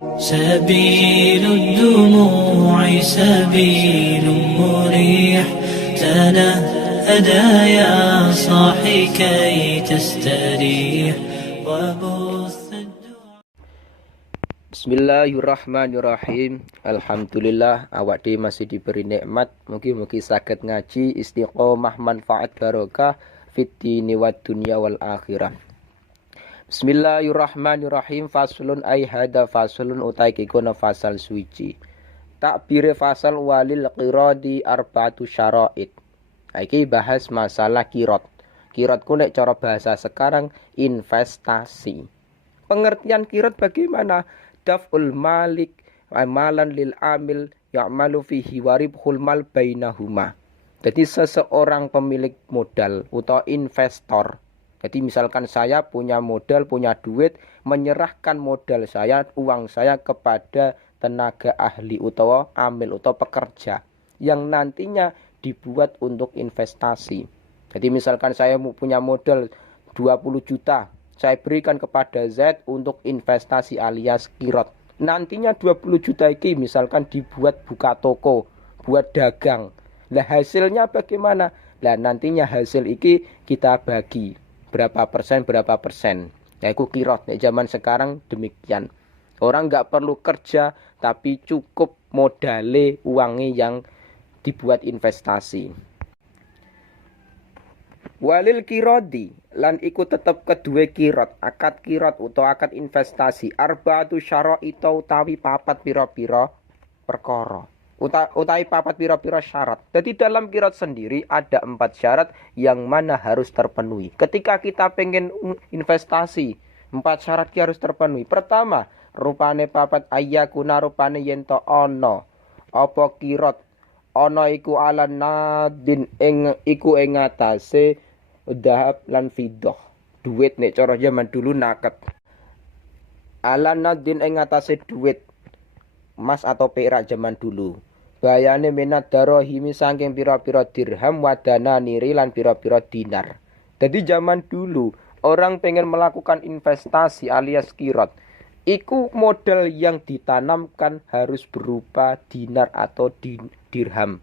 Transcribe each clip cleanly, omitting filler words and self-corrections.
سبيل الدموع سبيل مريح تنهدى يا صاحي كي تستريح وبث Bismillahirrahmanirrahim. Alhamdulillah awak dhewe masih diberi nikmat. Mugi-mugi saged ngaji istiqomah manfaat barokah fid dini wad dunya wal akhirah. Bismillahirrahmanirrahim. Faslun ay hada faslun utai kikono fasal suci. Takbire fasal walil qiradi arba'atu syara'id. Iki bahas masalah kirot. Kirot ku nek cara bahasa sekarang investasi. Pengertian kirot bagaimana? Daf'ul malik amalan lil amil ya'malu fihi waribhul mal bainahuma. Jadi seseorang pemilik modal atau investor. Jadi misalkan saya punya modal, punya duit, menyerahkan modal saya, uang saya kepada tenaga ahli atau amil atau pekerja yang nantinya dibuat untuk investasi. Jadi misalkan saya punya modal 20 juta, saya berikan kepada Z untuk investasi alias kirot. Nantinya 20 juta ini misalkan dibuat buka toko, buat dagang. Lah hasilnya bagaimana? Lah nantinya hasil ini kita bagi. Berapa persen. Nah itu kirot. Nah, zaman sekarang demikian. Orang nggak perlu kerja, tapi cukup modale uangnya yang dibuat investasi. Walil kirodi lan iku tetep kedua kirot, akad kirot utawa akad investasi arba'atu syara'ita utawi papat pira-pira perkara. Utawi papat pira-pira syarat. Jadi dalam kirot sendiri ada 4 syarat yang mana harus terpenuhi. Ketika kita pengen investasi, 4 syarat harus terpenuhi. Pertama, rupane papat ayyakuna rupane yento ono apa kirot ana iku ala nadin ing iku ing atase dhahab lan fiddah. Duit nek cara zaman dulu naket. Ala nadin ing atase duit emas atau perak zaman dulu. Bayane minat darahimi saking pira-pira dirham wadana niri lan pira-pira dinar. Jadi zaman dulu orang pengen melakukan investasi alias kirot. Iku modal yang ditanamkan harus berupa dinar atau dirham.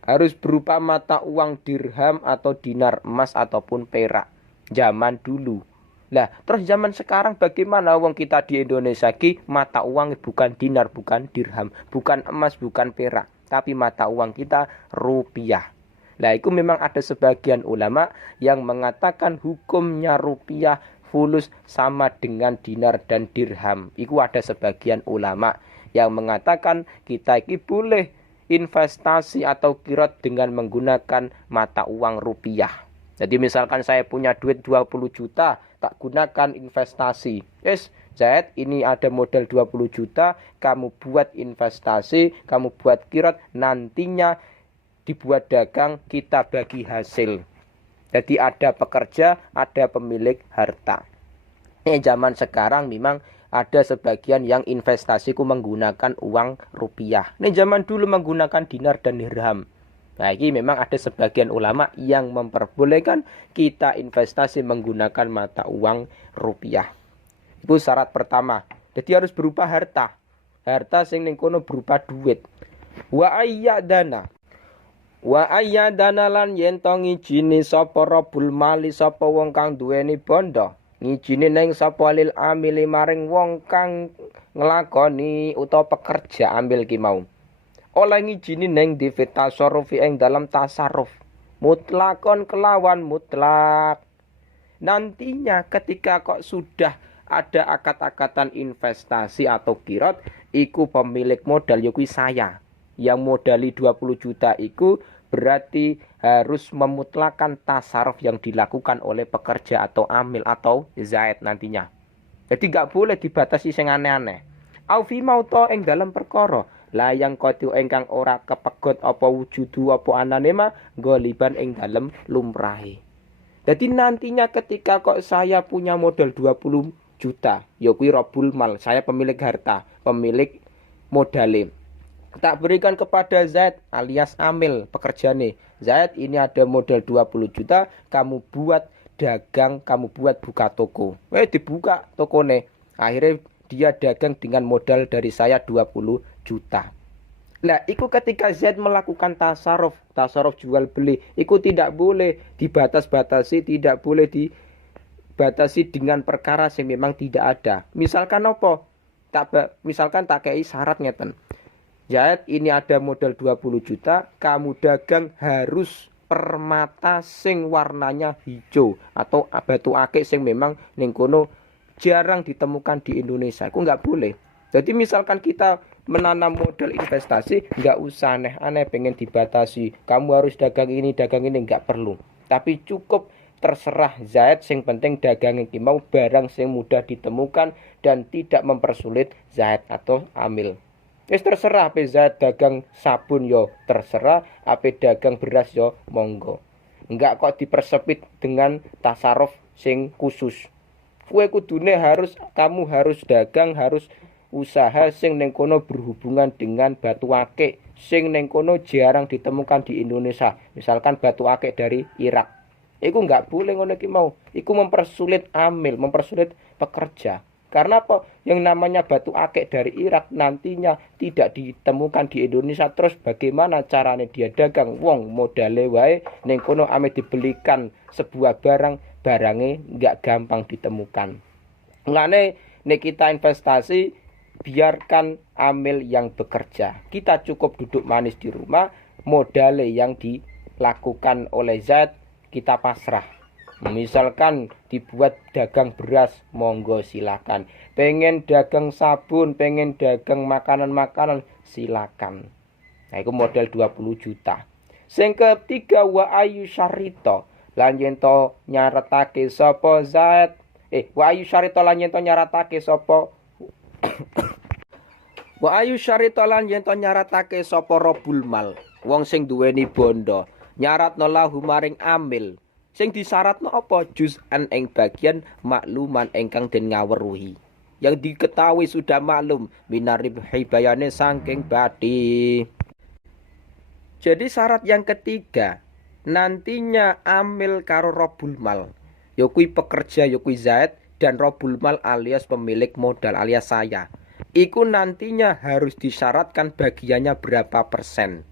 Harus berupa mata uang dirham atau dinar, emas ataupun perak. Zaman dulu. Lah, terus zaman sekarang bagaimana wong kita di Indonesia ki mata uang bukan dinar, bukan dirham, bukan emas, bukan perak, tapi mata uang kita rupiah. Lah, itu memang ada sebagian ulama yang mengatakan hukumnya rupiah fulus sama dengan dinar dan dirham. Itu ada sebagian ulama yang mengatakan kita ini boleh investasi atau kirot dengan menggunakan mata uang rupiah. Jadi misalkan saya punya duit 20 juta, tak gunakan investasi. Yes, Zaid, ini ada modal 20 juta, kamu buat investasi, kamu buat kirot, nantinya dibuat dagang, kita bagi hasil. Jadi ada pekerja, ada pemilik harta. Zaman sekarang memang ada sebagian yang investasiku menggunakan uang rupiah. Zaman dulu menggunakan dinar dan dirham. Nah, ini memang ada sebagian ulama yang memperbolehkan kita investasi menggunakan mata uang rupiah. Itu syarat pertama. Jadi harus berupa harta. Harta sing ning kono berupa duit. Wa ayyadana. Wa ayyadana lan yen to ngijini sapa robul mali sapa wong kang duweni bondo. Ngijini ning sapa lil amili maring wong kang nglakoni utawa pekerja ambil ki mau. Oleh ngijini neng di tasarrufi ing dalam tasarruf mutlakon kelawan mutlak. Nantinya ketika kok sudah ada akad-akatan investasi atau kirot, iku pemilik modal ya kuwi saya. Yang modali 20 juta iku berarti harus memutlakan tasarruf yang dilakukan oleh pekerja atau amil atau zaid nantinya. Jadi gak boleh dibatasi sing aneh-aneh. Au fi mauto ing dalam perkara layang kotiu engkang ora kepegot apa wujudu apa anane mah goliban ing dalem lumrahe. Jadi nantinya ketika kok saya punya modal 20 juta, ya kuwi robul mal, saya pemilik harta, pemilik modale. Tak berikan kepada Zaid alias amil pekerjane. Zaid, ini ada modal 20 juta, kamu buat dagang, kamu buat buka toko. Dibuka tokone. Akhirnya dia dagang dengan modal dari saya 20 juta. Nah, iku ketika Z melakukan tasaruf jual beli, iku tidak boleh dibatas-batasi, tidak boleh dibatasi dengan perkara yang memang tidak ada. Misalkan apa? Misalkan tak kei syarat ngeten. Z ini ada modal 20 juta, kamu dagang harus permata sing warnanya hijau atau batu akik sing memang ning kono jarang ditemukan di Indonesia. Iku nggak boleh. Jadi misalkan kita menanam modal investasi, nggak usah aneh-aneh pengen dibatasi. Kamu harus dagang ini, nggak perlu. Tapi cukup terserah Zaid, sing penting dagang iki mau barang sing mudah ditemukan dan tidak mempersulit Zaid atau Amil. Wis terserah ape Zaid dagang sabun yo terserah, ape dagang beras yo monggo. Enggak kok dipersepit dengan tasaruf sing khusus. Kamu harus dagang, harus usaha sing neng kono berhubungan dengan batu akik sing neng kono jarang ditemukan di Indonesia. Misalkan batu akik dari Irak. Iku nggak boleh ngono iki mau. Iku mempersulit amil, mempersulit pekerja. Karena apa? Yang namanya batu akik dari Irak nantinya tidak ditemukan di Indonesia. Terus bagaimana caranya dia dagang? Wong modale wae neng kono ame dibelikan sebuah barangnya nggak gampang ditemukan. Ngene nek kita investasi, biarkan amil yang bekerja. Kita cukup duduk manis di rumah, modal yang dilakukan oleh Zaid kita pasrah. Misalkan dibuat dagang beras, monggo silakan. Pengen dagang sabun, pengen dagang makanan-makanan, silakan. Nah, itu modal 20 juta. Sing ketiga wa ayu syarito. Lan yen to nyaretake sapa Zaid. Wa ayu syarito lan yen to nyaretake sapa Wa ayu syaritolan yen to nyaratake sapa robul mal, wong sing duweni bondo, nyaratno lahu maring amil. Sing disyaratno apa? Juz'an ing bagian makluman ingkang den ngaweruhi. Yang diketahui sudah maklum minarib bayane saking bati. Jadi syarat yang ketiga, nantinya amil karo robul mal. Yokui pekerja, yokui Zaid dan robul mal alias pemilik modal alias saya. Iku nantinya harus disyaratkan bagiannya berapa persen.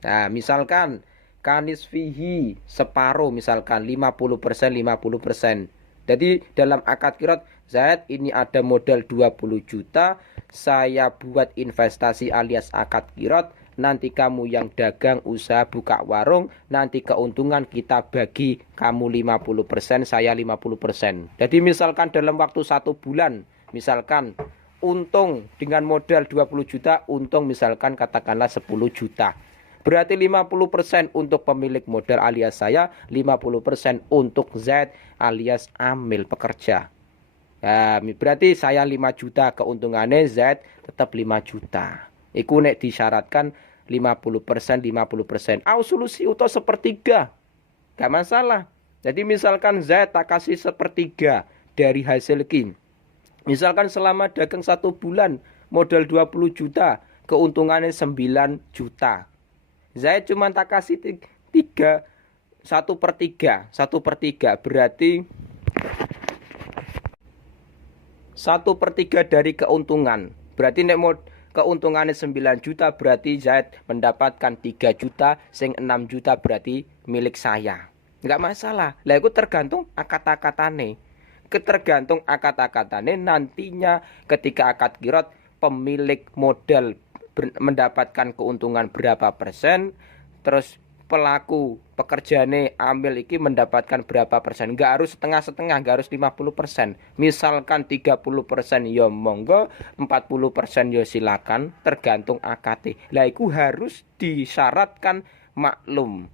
Nah, misalkan kanis fihi separuh, misalkan 50%, 50%. Jadi dalam akad kirot, Zaid ini ada modal 20 juta, saya buat investasi alias akad kirot, nanti kamu yang dagang usaha buka warung, nanti keuntungan kita bagi kamu 50%, saya 50%. Jadi misalkan dalam waktu 1 bulan, misalkan untung dengan modal 20 juta, untung misalkan katakanlah 10 juta. Berarti 50% untuk pemilik modal alias saya, 50% untuk Z alias amil pekerja. Nah, berarti saya 5 juta, keuntungannya Z tetap 5 juta. Iku nek disyaratkan 50%, 50%. Solusi utuh sepertiga. Gak masalah. Jadi misalkan Z tak kasih sepertiga dari hasil kin. Misalkan selama dagang 1 bulan modal 20 juta, keuntungannya 9 juta. Saya cuma tak kasih 1/3 berarti 1/3 dari keuntungan. Berarti nek keuntungannya 9 juta berarti Zaid mendapatkan 3 juta, sing 6 juta berarti milik saya. Enggak masalah. Lah itu tergantung akad-akadane. Tergantung akad-akadane nantinya ketika akad kirot pemilik modal mendapatkan keuntungan berapa persen, terus pelaku pekerjaane ambil iki mendapatkan berapa persen. Enggak harus setengah-setengah, enggak harus 50%. Misalkan 30% ya monggo, 40% ya silakan, tergantung akad. Lah iku harus disyaratkan maklum.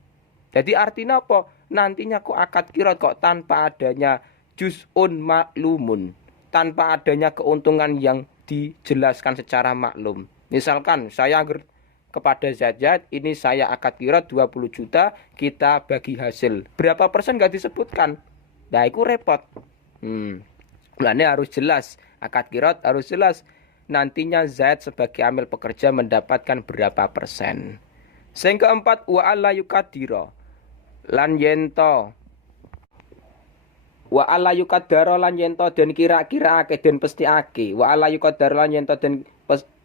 Jadi artinya apa? Nantinya kok akad kirot kok tanpa adanya juz'un maklumun, tanpa adanya keuntungan yang dijelaskan secara maklum. Misalkan saya kepada Zaid, ini saya akad kirot 20 juta, kita bagi hasil. Berapa persen gak disebutkan. Nah, itu repot. Nah, ini harus jelas. Akad kirot harus jelas. Nantinya Zaid sebagai amil pekerja mendapatkan berapa persen. Sing keempat, wa alla yukadiro. Lan yento Wa alla yuqaddara lan yen to den kira-kiraake den pesthikake. Wa alla yuqaddara lan yen to den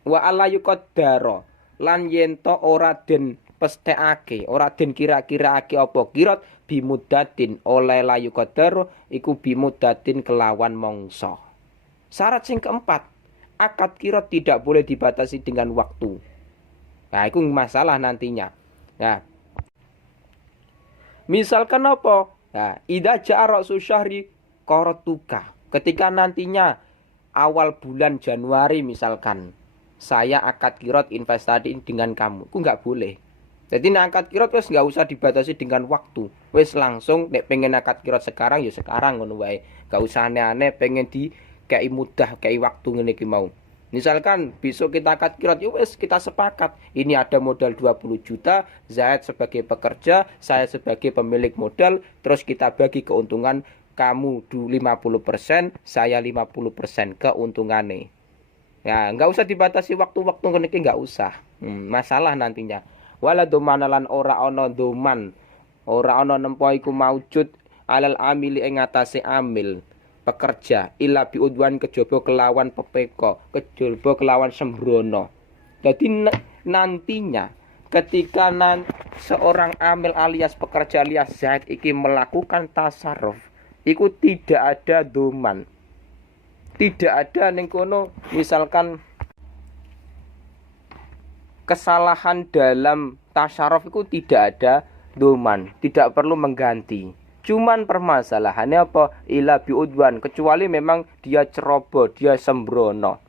wa alla yuqaddara lan yen to ora den pesthekake, ora den kira-kiraake apa kirat bimudatin oleh layu qadar iku bimudatin kelawan mangsa. Syarat sing keempat, akad kirat tidak boleh dibatasi dengan waktu. Nah, itu masalah nantinya. Nah, misalkan apa? Nah, idza ja'a ra'su syahri qaratuka. Ketika nantinya awal bulan Januari misalkan saya akad kirat investasi dengan kamu, itu nggak boleh. Jadi nek akad kirat wis nggak usah dibatasi dengan waktu. Wis langsung nek pengen akad kirat sekarang ya sekarang ngono wae. Nggak usah aneh-aneh pengen di kayak mudah kayak waktu ngene iki mau. Misalkan besok kita akad kirat ya wis kita sepakat. Ini ada modal 20 juta, Zaid sebagai pekerja, saya sebagai pemilik modal, terus kita bagi keuntungan kamu 50%, saya 50% keuntungannya. Ya, nggak usah dibatasi waktu-waktu ngene iki nggak usah. Masalah nantinya. Wala domanalan ora ana doman, ora ana nempo iku maujud alal amili ing atase amil pekerja ila biudwan kejaba kelawan pepeko, kejaba kelawan sembrono. Jadi nantinya ketika seorang amil alias pekerja alias Zaid iki melakukan tasarruf, iku tidak ada doman. Tidak ada ning kono misalkan kesalahan dalam tasarruf itu tidak ada doman, tidak perlu mengganti. Cuman permasalahannya apa? Ila biudwan, kecuali memang dia ceroboh, dia sembrono.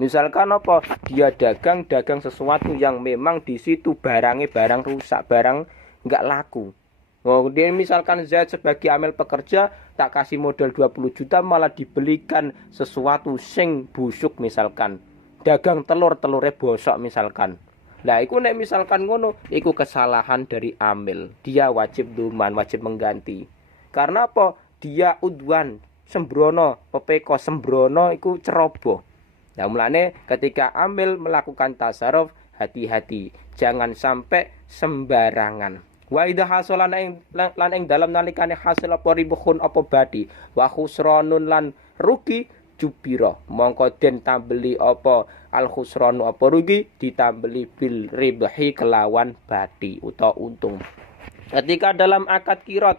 Misalkan apa? Dia dagang sesuatu yang memang di situ barangnya barang rusak, barang nggak laku. Oh, dia misalkan Zaid sebagai amil pekerja tak kasih modal 20 juta malah dibelikan sesuatu sing busuk misalkan. Dagang telurnya bosok misalkan. Nah, iku nek misalkan ngono, iku kesalahan dari amil. Dia wajib duman, wajib mengganti. Karena apa? Dia udwan, sembrono, pepeko sembrono iku ceroboh. Nah, mulane ketika amil melakukan tasarruf, hati-hati, jangan sampai sembarangan. Wa idza hasalan lan ing dalam nalikane hasil apa ribuhun apa badi, wa khusranun lan rugi jubira mongko den tambeli apa al khusranu apa rugi ditambeli bil ribhi kelawan bati utawa untung. Ketika dalam akad kirat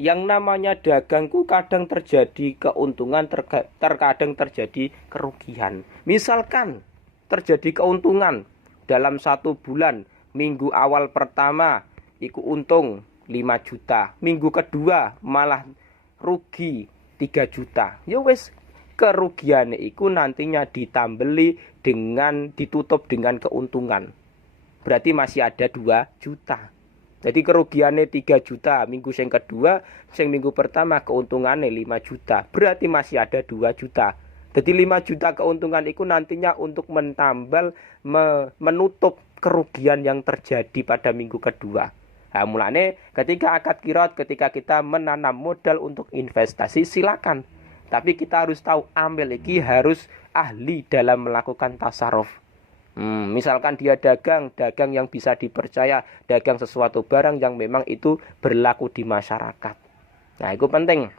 yang namanya dagangku kadang terjadi keuntungan, terkadang terjadi kerugian. Misalkan terjadi keuntungan dalam 1 bulan, minggu awal pertama iku untung 5 juta, minggu kedua malah rugi 3 juta. Ya wis, kerugian iku nantinya ditambeli dengan ditutup dengan keuntungan. Berarti masih ada 2 juta. Jadi kerugiannya 3 juta minggu yang kedua, yang minggu pertama keuntungannya 5 juta. Berarti masih ada 2 juta. Jadi 5 juta keuntungan itu nantinya untuk menutup kerugian yang terjadi pada minggu kedua. Nah, mulane ketika akad kirat, ketika kita menanam modal untuk investasi silakan. Tapi kita harus tahu amil iki harus ahli dalam melakukan tasarruf. Misalkan dia dagang yang bisa dipercaya, dagang sesuatu barang yang memang itu berlaku di masyarakat. Nah, itu penting.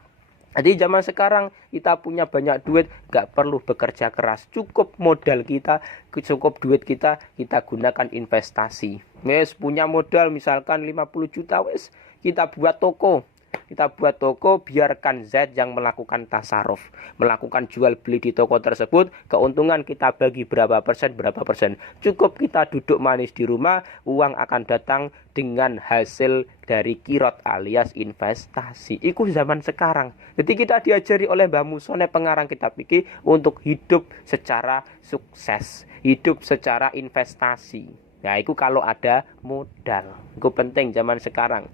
Jadi zaman sekarang kita punya banyak duit, gak perlu bekerja keras. Cukup modal kita, cukup duit kita gunakan investasi. Wes punya modal misalkan 50 juta, wes kita buat toko. Kita buat toko, biarkan Zaid yang melakukan tasarruf, melakukan jual beli di toko tersebut. Keuntungan kita bagi berapa persen. Cukup kita duduk manis di rumah, uang akan datang dengan hasil dari kirot alias investasi. Itu zaman sekarang. Jadi kita diajari oleh Mbah Musone pengarang kitab iki untuk hidup secara sukses, hidup secara investasi. Nah, itu kalau ada modal. Itu penting zaman sekarang.